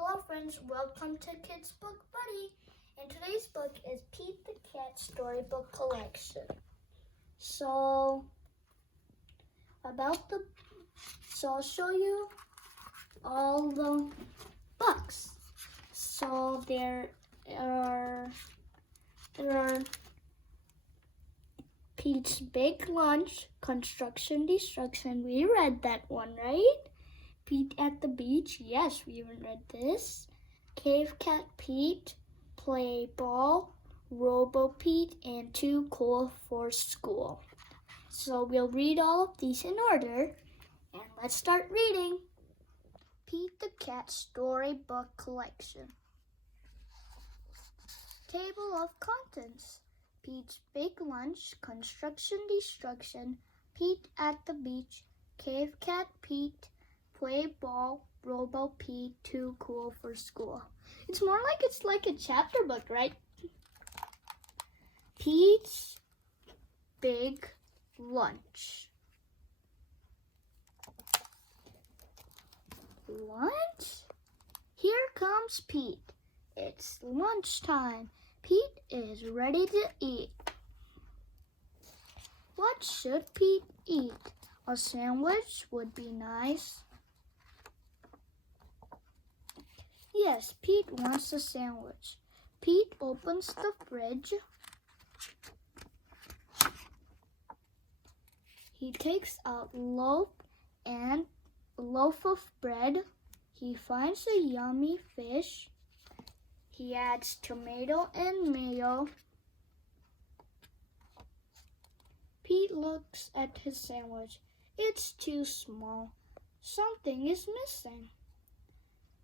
Hello friends, welcome to Kids Book Buddy. And today's book is Pete the Cat Storybook Collection. So I'll show you all the books. So there are Pete's Big Lunch, Construction Destruction. We read that one, right? Pete at the Beach. Yes, we read this. Cave Cat Pete, Play Ball, Robo Pete, and Too Cool for School. So we'll read all of these in order, and let's start reading. Pete the Cat Storybook Collection. Table of Contents. Pete's Big Lunch, Construction Destruction, Pete at the Beach, Cave Cat Pete, Play Ball, Robo Pete, Too Cool for School. It's like a chapter book, right? Pete's Big Lunch. Lunch? Here comes Pete. It's lunchtime. Pete is ready to eat. What should Pete eat? A sandwich would be nice. Yes, Pete wants a sandwich. Pete opens the fridge. He takes a loaf of bread. He finds a yummy fish. He adds tomato and mayo. Pete looks at his sandwich. It's too small. Something is missing.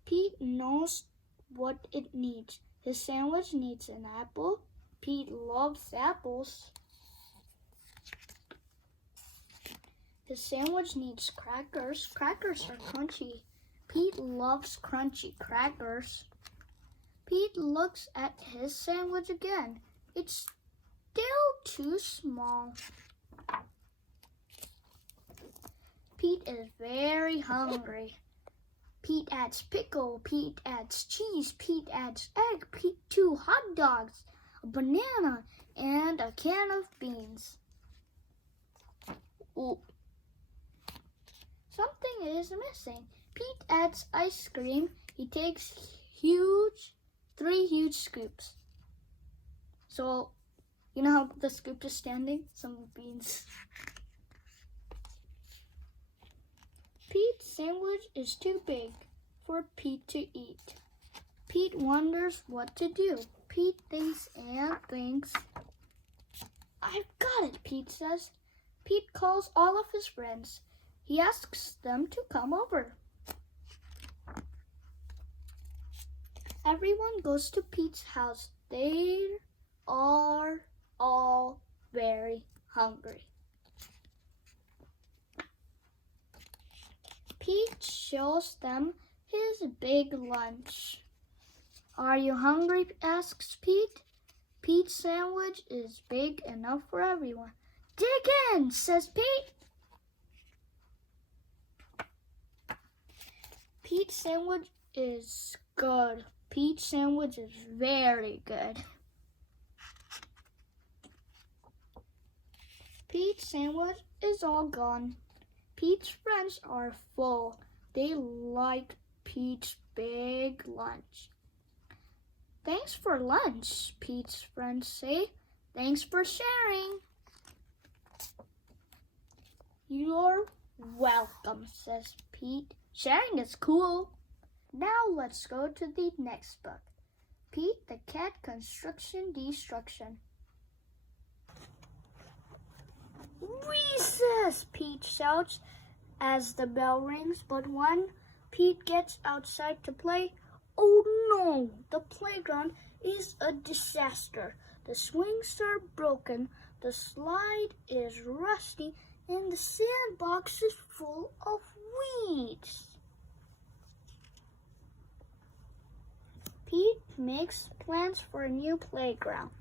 Pete knows what it needs. His sandwich needs an apple. Pete loves apples. His sandwich needs crackers. Crackers are crunchy. Pete loves crunchy crackers. Pete looks at his sandwich again. It's still too small. Pete is very hungry. Pete adds pickle, Pete adds cheese, Pete adds egg, Pete 2 hot dogs, a banana, and a can of beans. Ooh. Something is missing. Pete adds ice cream. He takes 3 huge scoops. So, you know how the scoop is standing? Some beans. Pete's sandwich is too big for Pete to eat. Pete wonders what to do. Pete thinks and thinks. I've got it, Pete says. Pete calls all of his friends. He asks them to come over. Everyone goes to Pete's house. They are all very hungry. Pete shows them his big lunch. Are you hungry? Asks Pete. Pete's sandwich is big enough for everyone. Dig in, says Pete. Pete's sandwich is good. Pete's sandwich is very good. Pete's sandwich is all gone. Pete's friends are full. They like Pete's big lunch. Thanks for lunch, Pete's friends say. Thanks for sharing. You're welcome, says Pete. Sharing is cool. Now let's go to the next book. Pete the Cat Construction Destruction. Recess! Pete shouts as the bell rings, but when Pete gets outside to play, oh no! The playground is a disaster. The swings are broken, the slide is rusty, and the sandbox is full of weeds. Pete makes plans for a new playground.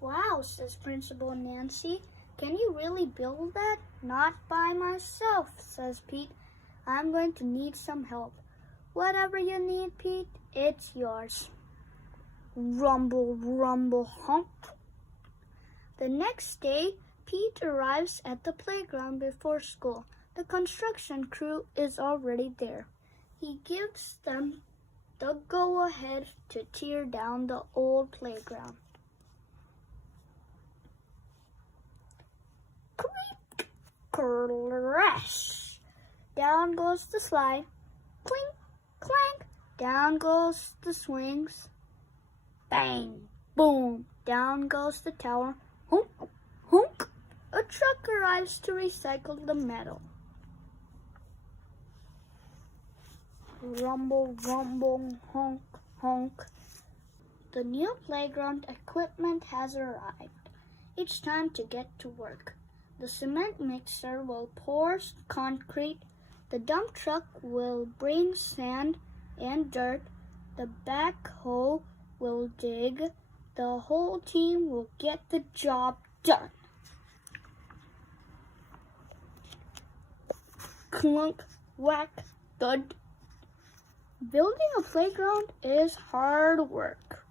Wow, says Principal Nancy. Can you really build that? Not by myself, says Pete. I'm going to need some help. Whatever you need, Pete, it's yours. Rumble, rumble, honk. The next day, Pete arrives at the playground before school. The construction crew is already there. He gives them the go-ahead to tear down the old playground. Creak, crash. Down goes the slide. Clink, clank. Down goes the swings. Bang, boom. Down goes the tower. Honk, honk. A truck arrives to recycle the metal. Rumble, rumble, honk, honk. The new playground equipment has arrived. It's time to get to work. The cement mixer will pour concrete. The dump truck will bring sand and dirt. The backhoe will dig. The whole team will get the job done. Clunk, whack, thud. Building a playground is hard work.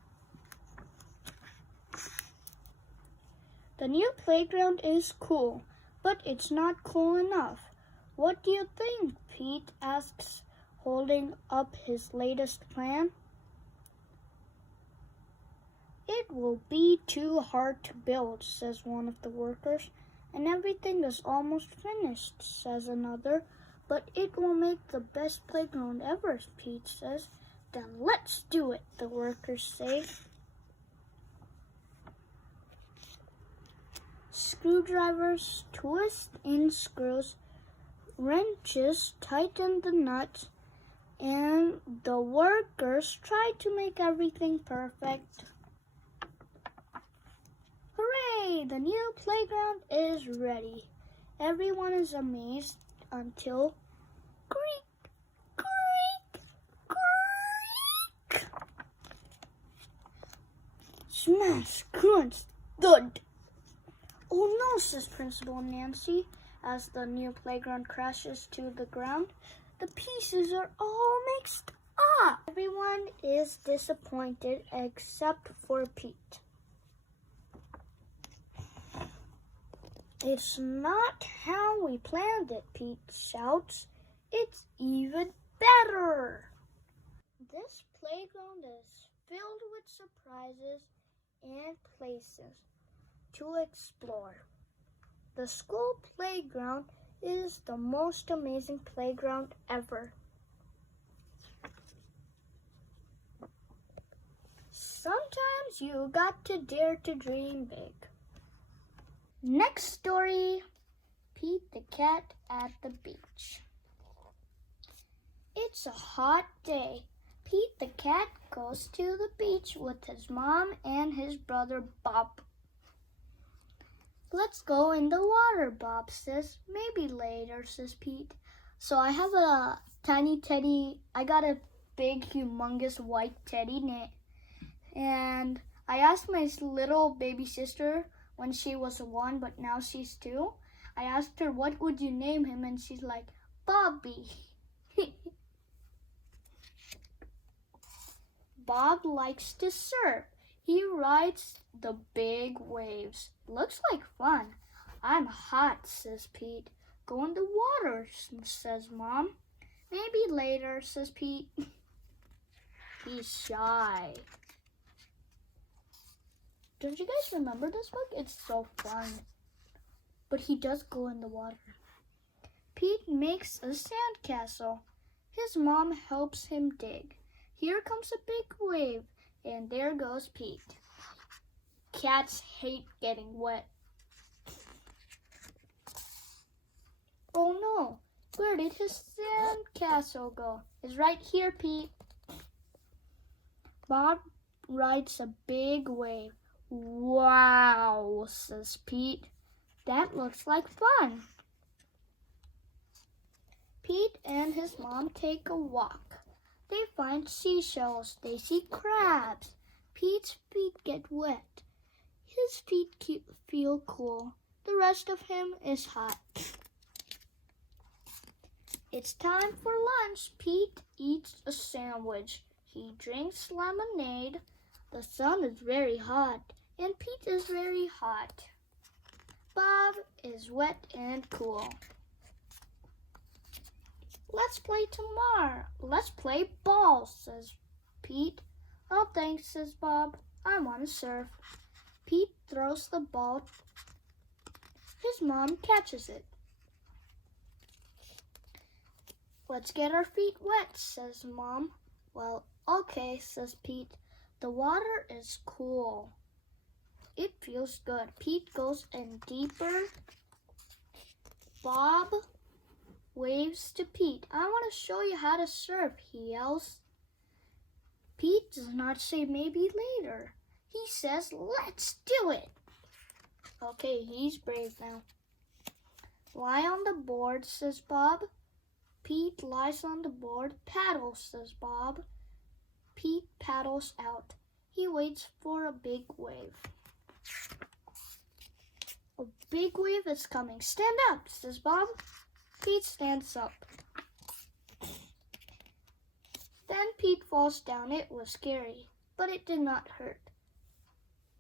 The new playground is cool, but it's not cool enough. What do you think? Pete asks, holding up his latest plan. It will be too hard to build, says one of the workers. And everything is almost finished, says another. But it will make the best playground ever, Pete says. Then let's do it, the workers say. Screwdrivers twist in screws, wrenches tighten the nuts, and the workers try to make everything perfect. Hooray! The new playground is ready. Everyone is amazed until creak, creak, creak. Smash, crunch, thud. Oh no, says Principal Nancy as the new playground crashes to the ground. The pieces are all mixed up. Everyone is disappointed except for Pete. It's not how we planned it, Pete shouts. It's even better. This playground is filled with surprises and places to explore. The school playground is the most amazing playground ever. Sometimes you got to dare to dream big. Next story, Pete the cat at the beach. It's a hot day. Pete the cat goes to the beach with his mom and his brother Bob. Let's go in the water, Bob says. Maybe later, says Pete. So I have a tiny teddy. I got a big, humongous white teddy. And I asked my little baby sister when she was 1, but now she's 2. I asked her, what would you name him? And she's like, Bobby. Bob likes to surf. He rides the big waves. Looks like fun. I'm hot, says Pete. Go in the water, says Mom. Maybe later, says Pete. He's shy. Don't you guys remember this book? It's so fun. But he does go in the water. Pete makes a sandcastle. His mom helps him dig. Here comes a big wave, and there goes Pete. Cats hate getting wet. Oh no, where did his sandcastle go? It's right here, Pete. Bob rides a big wave. Wow, says Pete. That looks like fun. Pete and his mom take a walk. They find seashells. They see crabs. Pete's feet get wet. His feet feel cool. The rest of him is hot. It's time for lunch. Pete eats a sandwich. He drinks lemonade. The sun is very hot, and Pete is very hot. Bob is wet and cool. Let's play tomorrow. Let's play ball, says Pete. Oh, thanks, says Bob. I want to surf. Pete throws the ball. His mom catches it. Let's get our feet wet, says Mom. Well, okay, says Pete. The water is cool. It feels good. Pete goes in deeper. Bob waves to Pete. I want to show you how to surf, he yells. Pete does not say maybe later. He says, let's do it. Okay, he's brave now. Lie on the board, says Bob. Pete lies on the board. Paddle, says Bob. Pete paddles out. He waits for a big wave. A big wave is coming. Stand up, says Bob. Pete stands up. Then Pete falls down. It was scary, but it did not hurt.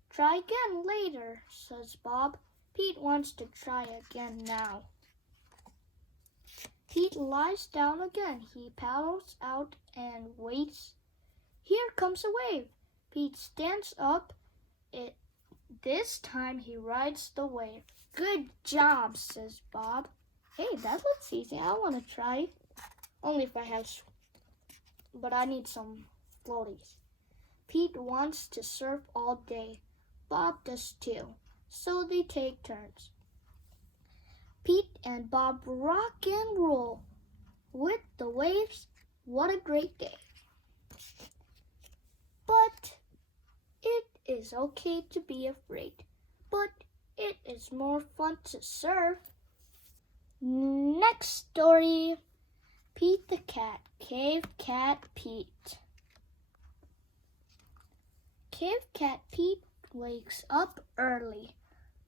Try again later, says Bob. Pete wants to try again now. Pete lies down again. He paddles out and waits. Here comes a wave. Pete stands up. This time he rides the wave. Good job, says Bob. Hey, that looks easy. I want to try. Only if I have, but I need some floaties. Pete wants to surf all day. Bob does too. So they take turns. Pete and Bob rock and roll with the waves. What a great day. But it is okay to be afraid. But it is more fun to surf. Next story. Pete the Cat. Cave Cat Pete. Cave Cat Pete wakes up early.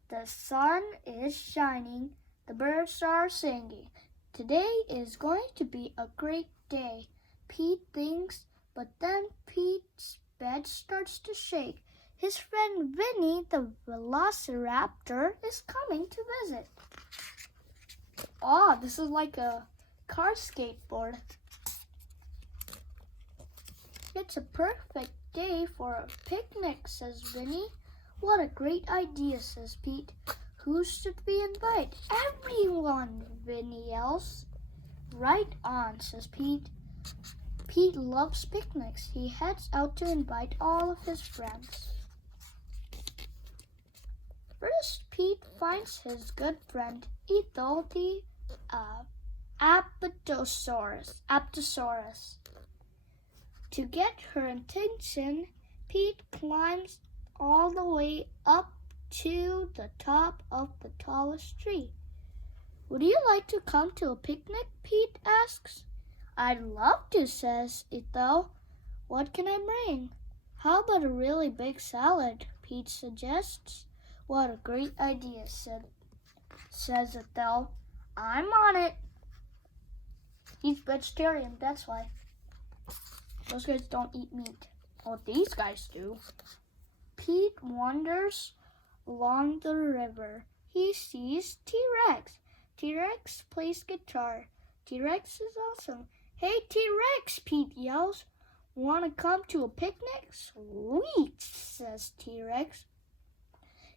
The sun is shining. The birds are singing. Today is going to be a great day, Pete thinks, but then Pete's bed starts to shake. His friend Vinny, the velociraptor, is coming to visit. Oh, this is like a car skateboard. It's a perfect day for a picnic, says Vinny. What a great idea, says Pete. Who should we invite? Everyone, Vinny yells. Right on, says Pete. Pete loves picnics. He heads out to invite all of his friends. First, Pete finds his good friend, Ethel the Apatosaurus. To get her attention, Pete climbs all the way up to the top of the tallest tree. Would you like to come to a picnic? Pete asks. I'd love to, says Ethel. What can I bring? How about a really big salad? Pete suggests. What a great idea, says Ethel. I'm on it. He's vegetarian, that's why. Those guys don't eat meat. Well, these guys do. Pete wanders along the river. He sees T-Rex. T-Rex plays guitar. T-Rex is awesome. Hey, T-Rex, Pete yells. Want to come to a picnic? Sweet, says T-Rex.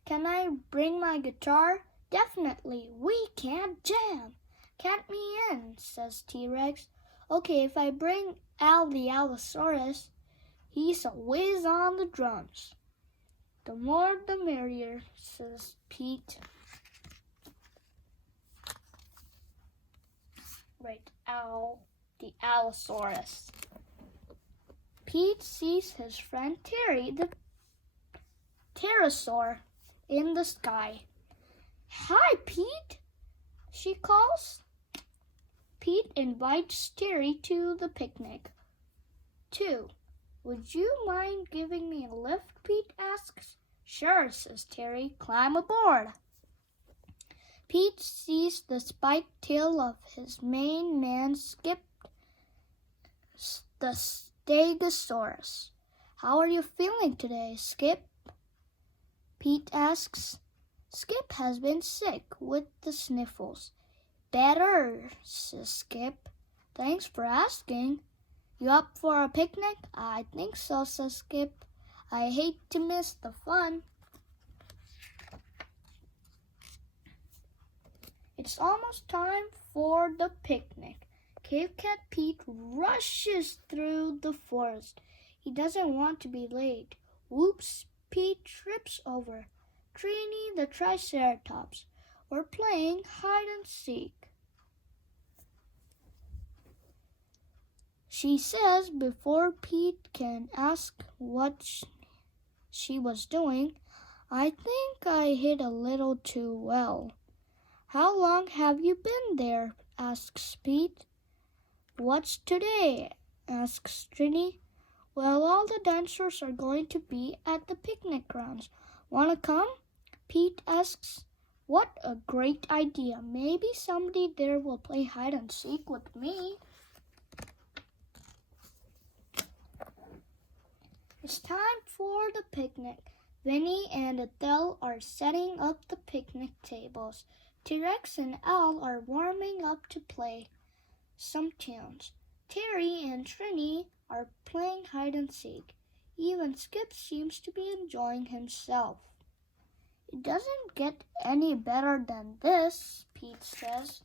Can I bring my guitar? Definitely. We can't jam. Count me in, says T-Rex. Okay, if I bring Al the Allosaurus, he's a whiz on the drums. The more the merrier, says Pete. Right, Al the Allosaurus. Pete sees his friend Terry, the pterosaur, in the sky. Hi, Pete, she calls. Pete invites Terry to the picnic. 2. Would you mind giving me a lift? Pete asks. Sure, says Terry. Climb aboard. Pete sees the spiked tail of his main man Skip, the Stegosaurus. How are you feeling today, Skip? Pete asks. Skip has been sick with the sniffles. Better, says Skip. Thanks for asking. You up for a picnic? I think so, says Skip. I hate to miss the fun. It's almost time for the picnic. Cave Cat Pete rushes through the forest. He doesn't want to be late. Whoops, Pete trips over Trini the Triceratops. We're playing hide and seek. She says before Pete can ask what she was doing, I think I hid a little too well. How long have you been there? Asks Pete. What's today? Asks Trini. Well, all the dancers are going to be at the picnic grounds. Wanna come? Pete asks. What a great idea. Maybe somebody there will play hide and seek with me. It's time for the picnic. Vinny and Adele are setting up the picnic tables. T-Rex and Al are warming up to play some tunes. Terry and Trini are playing hide and seek. Even Skip seems to be enjoying himself. It doesn't get any better than this, Pete says.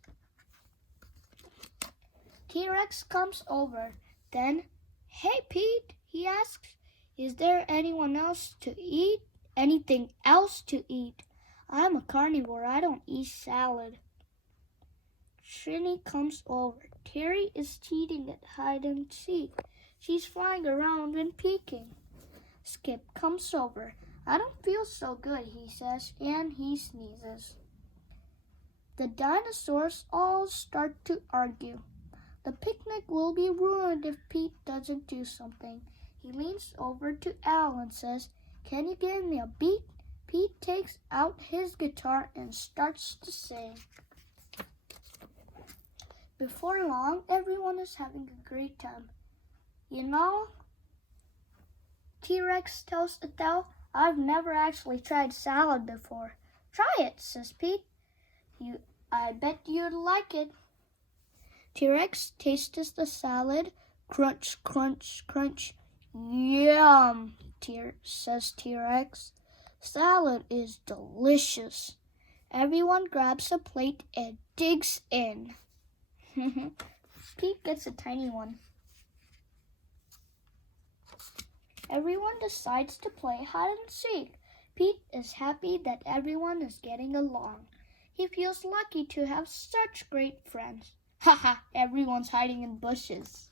T-Rex comes over. Then, hey Pete, he asks, is there anything else to eat? I'm a carnivore. I don't eat salad. Trini comes over. Terry is cheating at hide and seek. She's flying around and peeking. Skip comes over. I don't feel so good, he says, and he sneezes. The dinosaurs all start to argue. The picnic will be ruined if Pete doesn't do something. He leans over to Al and says, can you give me a beat? Pete takes out his guitar and starts to sing. Before long, everyone is having a great time. You know, T-Rex tells Adele, I've never actually tried salad before. Try it, says Pete. I bet you'd like it. T-Rex tastes the salad. Crunch, crunch, crunch. Yum, says T-Rex. Salad is delicious. Everyone grabs a plate and digs in. Pete gets a tiny one. Everyone decides to play hide and seek. Pete is happy that everyone is getting along. He feels lucky to have such great friends. Haha, everyone's hiding in bushes.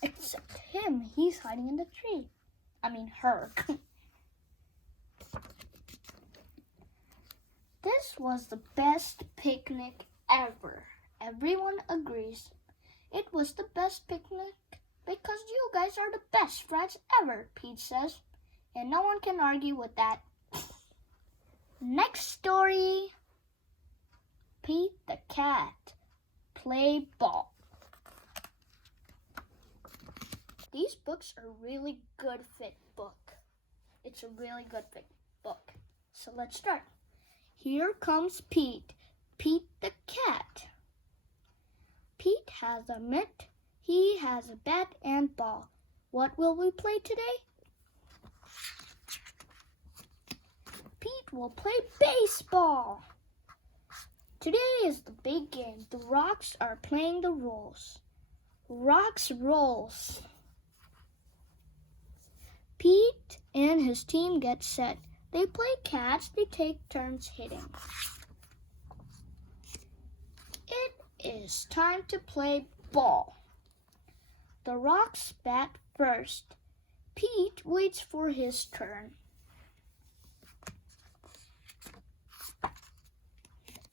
Except him, he's hiding in the tree. I mean, her. This was the best picnic ever. Everyone agrees. It was the best picnic because you guys are the best friends ever, Pete says. And no one can argue with that. Next story. Pete the Cat. Play ball. These books are really good fit book. It's a really good fit book. So let's start. Here comes Pete. Pete the Cat. Pete has a mitt. He has a bat and ball. What will we play today? Pete will play baseball. Today is the big game. The Rocks are playing the roles. Rocks rolls. Pete and his team get set. They play catch. They take turns hitting. It is time to play ball. The Rocks bat first. Pete waits for his turn.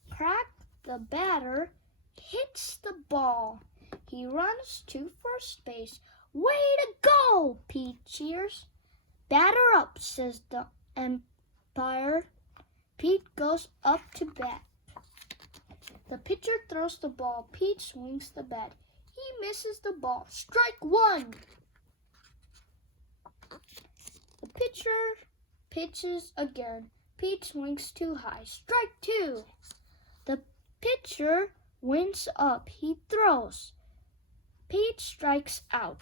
Crack, the batter, hits the ball. He runs to first base. Way to go, Pete cheers. Batter up, says the umpire. Pete goes up to bat. The pitcher throws the ball. Pete swings the bat. He misses the ball. Strike one. The pitcher pitches again. Pete swings too high. Strike two. The pitcher winds up. He throws. Pete strikes out.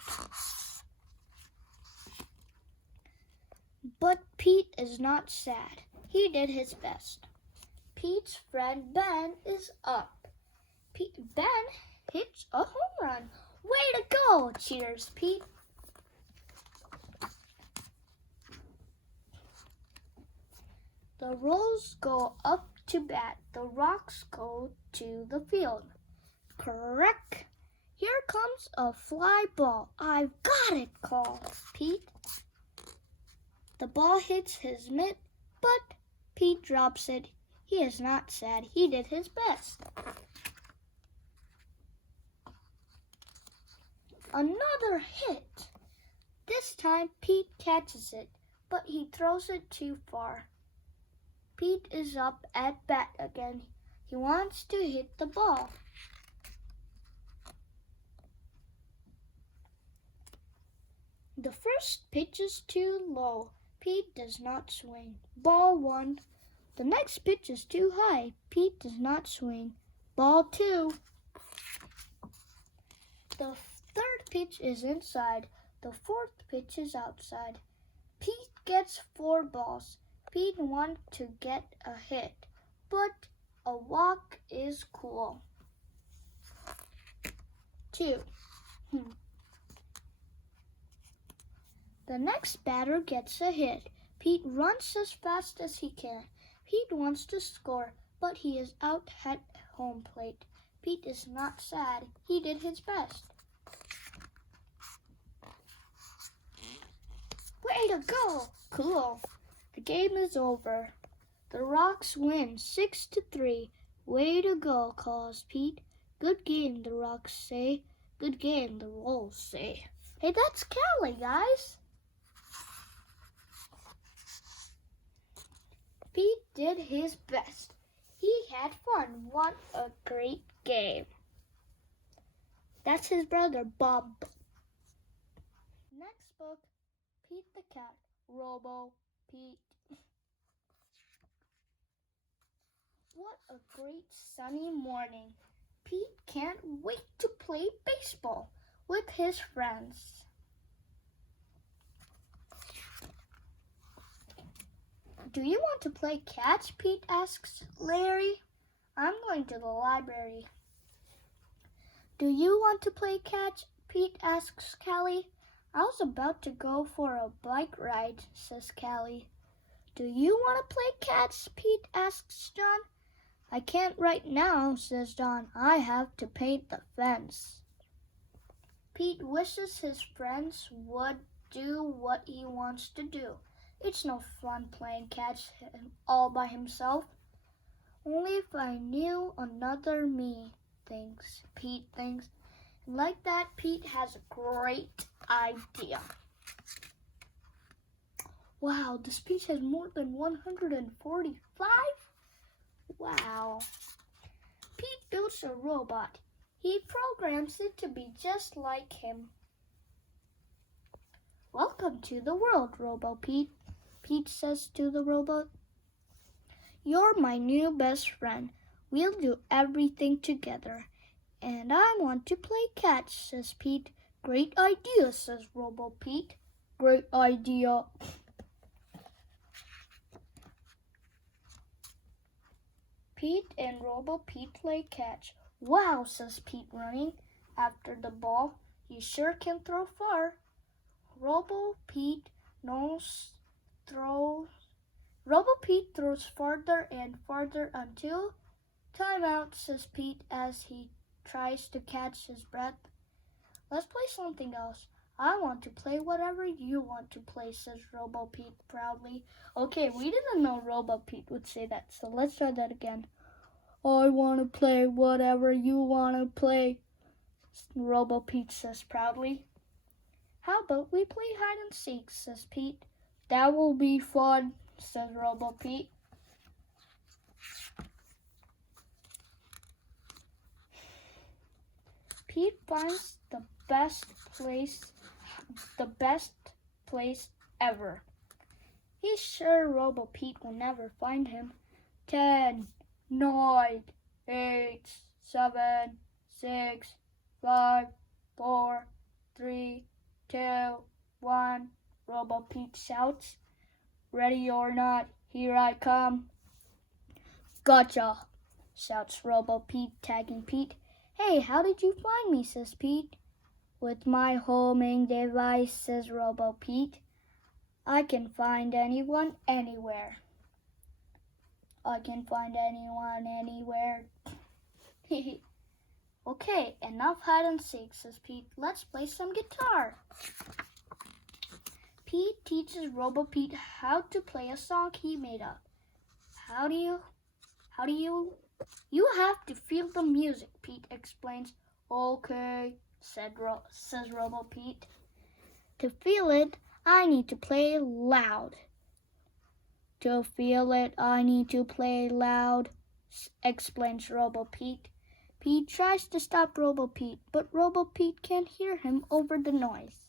But Pete is not sad. He did his best. Pete's friend Ben is up. Ben hits a home run. Way to go, cheers Pete. The Rolls go up to bat. The Rocks go to the field. Correct. Here comes a fly ball. I've got it, calls Pete. The ball hits his mitt, but Pete drops it. He is not sad. He did his best. Another hit. This time Pete catches it, but he throws it too far. Pete is up at bat again. He wants to hit the ball. The first pitch is too low. Pete does not swing. Ball one. The next pitch is too high. Pete does not swing. Ball two. The third pitch is inside. The fourth pitch is outside. Pete gets 4 balls. Pete wants to get a hit, but a walk is cool. 2. The next batter gets a hit. Pete runs as fast as he can. Pete wants to score, but he is out at home plate. Pete is not sad. He did his best. Way to go! Cool. The game is over. The Rocks win 6-3. Way to go, calls Pete. Good game, the Rocks say. Good game, the Rolls say. Hey, that's Callie, guys. Pete did his best. He had fun. What a great game. That's his brother, Bob. Next book, Pete the Cat, Robo Pete. What a great sunny morning. Pete can't wait to play baseball with his friends. Do you want to play catch? Pete asks Larry. I'm going to the library. Do you want to play catch? Pete asks Callie. I was about to go for a bike ride, says Callie. Do you want to play catch? Pete asks John. I can't right now, says John. I have to paint the fence. Pete wishes his friends would do what he wants to do. It's no fun playing catch all by himself. Only if I knew another me, Pete thinks. And like that, Pete has a great idea. Wow, this piece has more than 145? Wow. Pete builds a robot. He programs it to be just like him. Welcome to the world, Robo Pete. Pete says to the robot. You're my new best friend. We'll do everything together. And I want to play catch, says Pete. Great idea, says Robo Pete. Great idea. Pete and Robo Pete play catch. Wow, says Pete running after the ball. You sure can throw far. Robo Pete throws farther and farther until timeout, says Pete as he tries to catch his breath. Let's play something else. I want to play whatever you want to play, says Robo Pete proudly. Okay, we didn't know Robo Pete would say that, so let's try that again. I want to play whatever you want to play, Robo Pete says proudly. How about we play hide and seek, says Pete. That will be fun, says Robo Pete. Pete finds the best place ever. He's sure Robo Pete will never find him. 10, 9, 8, 7, 6, 5, 4, 3, 2, 1. Robo Pete shouts. Ready or not, here I come. Gotcha, shouts Robo Pete, tagging Pete. Hey, how did you find me, says Pete. With my homing device, says Robo Pete. I can find anyone anywhere. I can find anyone anywhere. Okay, enough hide and seek, says Pete. Let's play some guitar. Pete teaches Robo Pete how to play a song he made up. How do you? You have to feel the music, Pete explains. Okay, says Robo Pete. To feel it, I need to play loud. To feel it, I need to play loud, explains Robo Pete. Pete tries to stop Robo Pete, but Robo Pete can't hear him over the noise.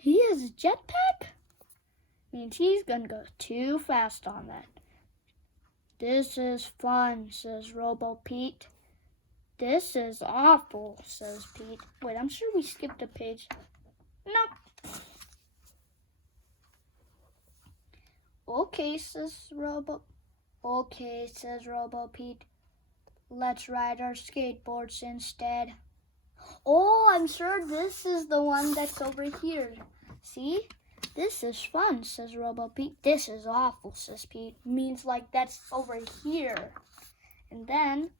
He has a jetpack? Means he's gonna go too fast on that. This is fun, says Robo Pete. This is awful, says Pete. Wait, I'm sure we skipped a page. Nope. Okay, says Robo Pete. Let's ride our skateboards instead. Oh, I'm sure this is the one that's over here. See? This is fun, says Robo Pete. This is awful, says Pete. Means like that's over here. And then,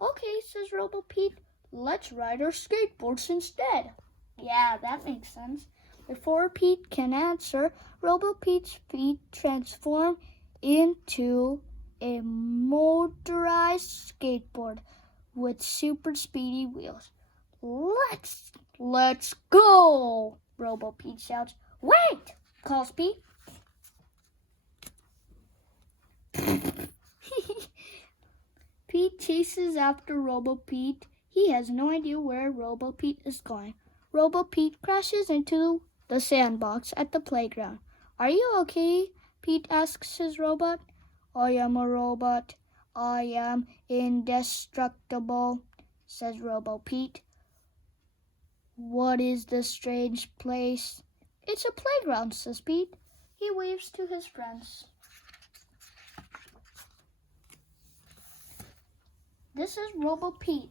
okay, says Robo Pete. Let's ride our skateboards instead. Yeah, that makes sense. Before Pete can answer, Robo Pete's feet transform into a motorized skateboard with super speedy wheels. Let's go, Robo Pete shouts. Wait, calls Pete. Pete chases after Robo Pete. He has no idea where Robo Pete is going. Robo Pete crashes into the sandbox at the playground. Are you okay? Pete asks his robot. I am a robot. I am indestructible, says Robo Pete. What is this strange place? It's a playground, says Pete. He waves to his friends. This is Robo Pete,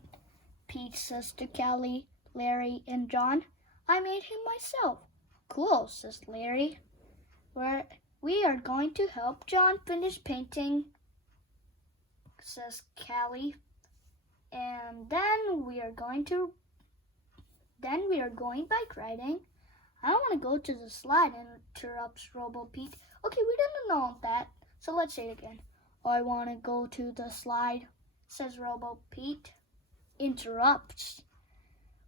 Pete says to Callie, Larry, and John. I made him myself. Cool, says Larry. We are going to help John finish painting, says Callie. And then we are going bike riding. I don't want to go to the slide, interrupts Robo Pete. Okay, we didn't know that, so let's say it again. I want to go to the slide, says Robo Pete. Interrupts.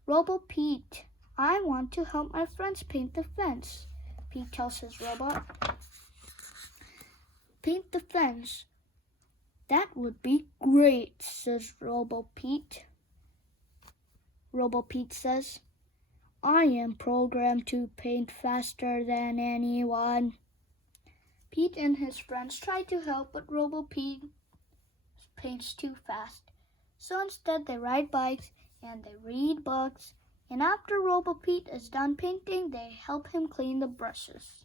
Robo Pete, I want to help my friends paint the fence, Pete tells his robot. Paint the fence. That would be great, says Robo Pete. Robo Pete says, I am programmed to paint faster than anyone. Pete and his friends try to help, but Robo Pete paints too fast. So instead they ride bikes and they read books. And after Robo Pete is done painting, they help him clean the brushes.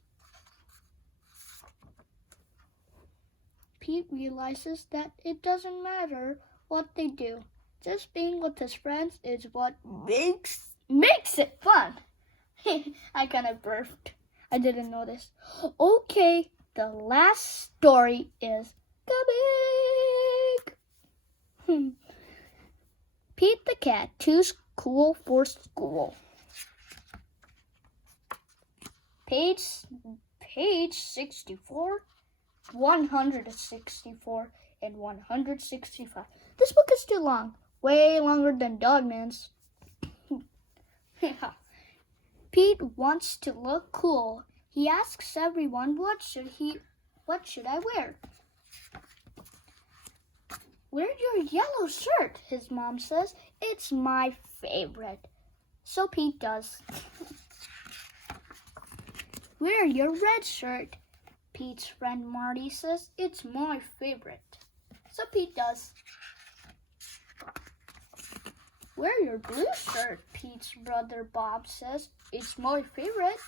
Pete realizes that it doesn't matter what they do. Just being with his friends is what makes it fun. I kind of burped. I didn't notice. Okay, the last story is coming. Pete the cat, too cool for school. Page 64, 164, and 165. This book is too long. Way longer than Dogman's. Pete wants to look cool. He asks everyone, what should I wear? Wear your yellow shirt, his mom says. It's my favorite. So Pete does. Wear your red shirt, Pete's friend Marty says. It's my favorite. So Pete does. Wear your blue shirt, Pete's brother Bob says. It's my favorite.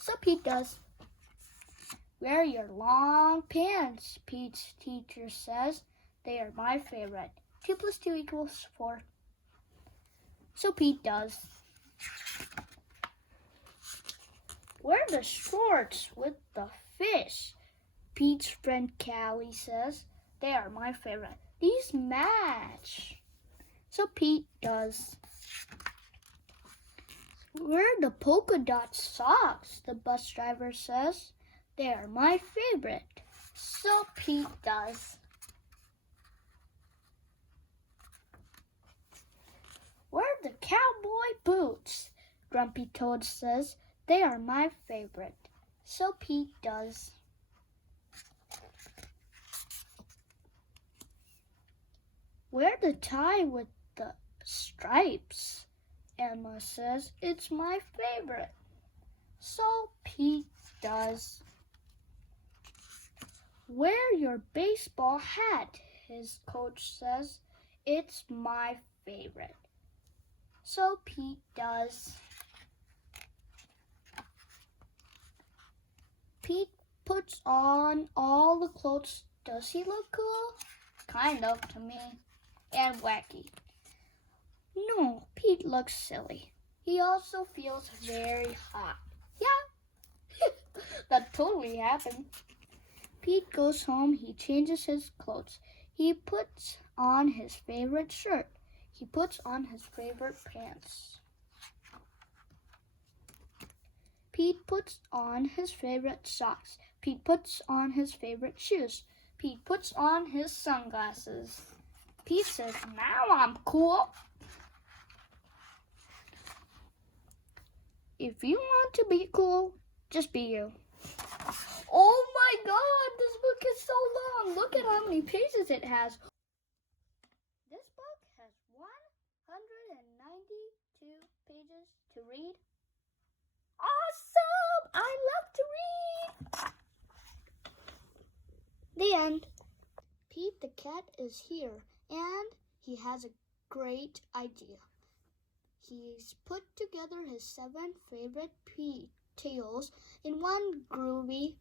So Pete does. Wear your long pants, Pete's teacher says. They are my favorite. 2 plus 2 equals 4. So Pete does. Wear the shorts with the fish, Pete's friend Callie says. They are my favorite. These match. So Pete does. Wear the polka dot socks, the bus driver says. They are my favorite. So Pete does. Wear the cowboy boots, Grumpy Toad says. They are my favorite. So Pete does. Wear the tie with the stripes, Emma says. It's my favorite. So Pete does. Wear your baseball hat, his coach says. It's my favorite. So Pete does. Pete puts on all the clothes. Does he look cool? Kind of to me. And wacky. No, Pete looks silly. He also feels very hot. Yeah, that totally happened. Pete goes home. He changes his clothes. He puts on his favorite shirt. He puts on his favorite pants. Pete puts on his favorite socks. Pete puts on his favorite shoes. Pete puts on his sunglasses. Pete says, now I'm cool. If you want to be cool, just be you. Oh my God, this book is so long. Look at how many pages it has. This book has 192 pages to read. Awesome! I love to read. The end. Pete the cat is here, and he has a great idea. He's put together his 7 favorite Pete tales in one groovy,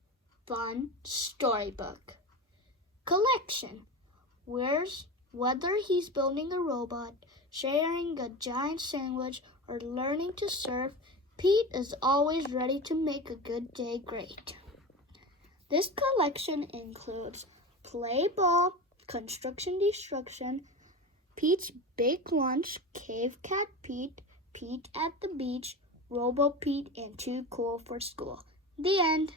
fun storybook collection. Whether he's building a robot, sharing a giant sandwich, or learning to surf, Pete is always ready to make a good day great. This collection includes Play Ball, Construction Destruction, Pete's Big Lunch, Cave Cat Pete, Pete at the Beach, Robo Pete, and Too Cool for School. The end.